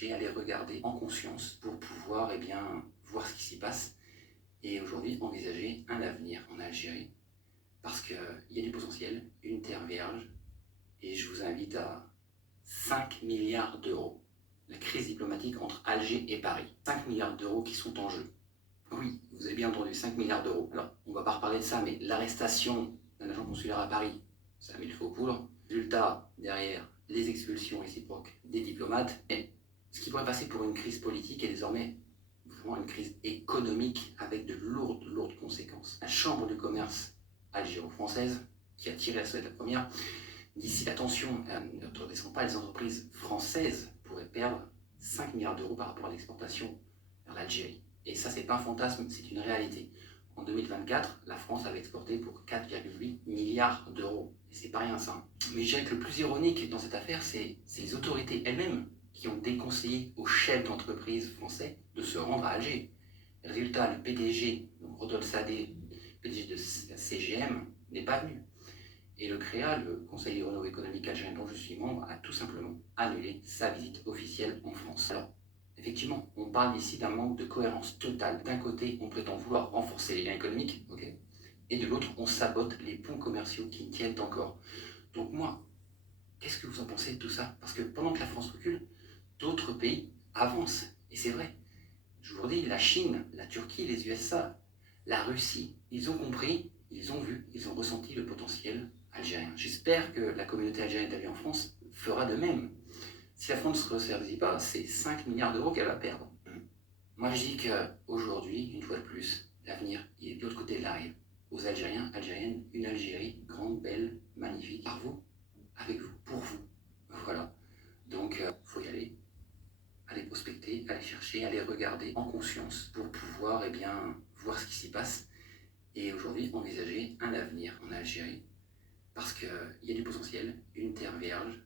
chercher, à les regarder en conscience pour pouvoir voir ce qui s'y passe et aujourd'hui envisager un avenir en Algérie parce qu'il y a du potentiel, une terre vierge et je vous invite à 5 milliards d'euros. La crise diplomatique entre Alger et Paris. 5 milliards d'euros qui sont en jeu. Oui, vous avez bien entendu, 5 milliards d'euros. Alors, on va pas reparler de ça, mais l'arrestation d'un agent consulaire à Paris, ça a mis le feu aux poudres. Résultat, derrière, les expulsions réciproques des diplomates. Et ce qui pourrait passer pour une crise politique est désormais vraiment une crise économique avec de lourdes conséquences. La Chambre du commerce algéro-française, qui a tiré la sonnette la première, d'ici la tension ne redescend pas, les entreprises françaises pourraient perdre 5 milliards d'euros par rapport à l'exportation vers l'Algérie. Et ça, c'est pas un fantasme, c'est une réalité. En 2024, la France avait exporté pour 4,8 milliards d'euros. Et c'est pas rien ça. Mais je dirais que le plus ironique dans cette affaire, c'est les autorités elles-mêmes qui ont déconseillé aux chefs d'entreprise français de se rendre à Alger. Résultat, le PDG, donc Rodolphe Sadé, PDG de la CGM, n'est pas venu. Et le CREA, le Conseil du renouveau économique algérien dont je suis membre, a tout simplement annulé sa visite officielle en France. Alors, effectivement, on parle ici d'un manque de cohérence totale. D'un côté, on prétend vouloir renforcer les liens économiques, et de l'autre, on sabote les ponts commerciaux qui tiennent encore. Donc moi, qu'est-ce que vous en pensez de tout ça? Parce que pendant que la France recule, d'autres pays avancent. Et c'est vrai. Je vous dis, la Chine, la Turquie, les USA, la Russie, ils ont compris, ils ont vu, ils ont ressenti le potentiel algérien. J'espère que la communauté algérienne établie en France fera de même. Si la France ne se ressaisit pas, c'est 5 milliards d'euros qu'elle va perdre. Moi, je dis qu'aujourd'hui, une fois de plus, l'avenir, il est de l'autre côté de la rive. Aux Algériens, Algériennes, une Algérie grande, belle, magnifique, par vous, avec vous, pour vous. Voilà. Donc, faut y aller. Aller prospecter, aller chercher, aller regarder en conscience pour pouvoir voir ce qui s'y passe et aujourd'hui envisager un avenir en Algérie parce qu'il y a du potentiel, une terre vierge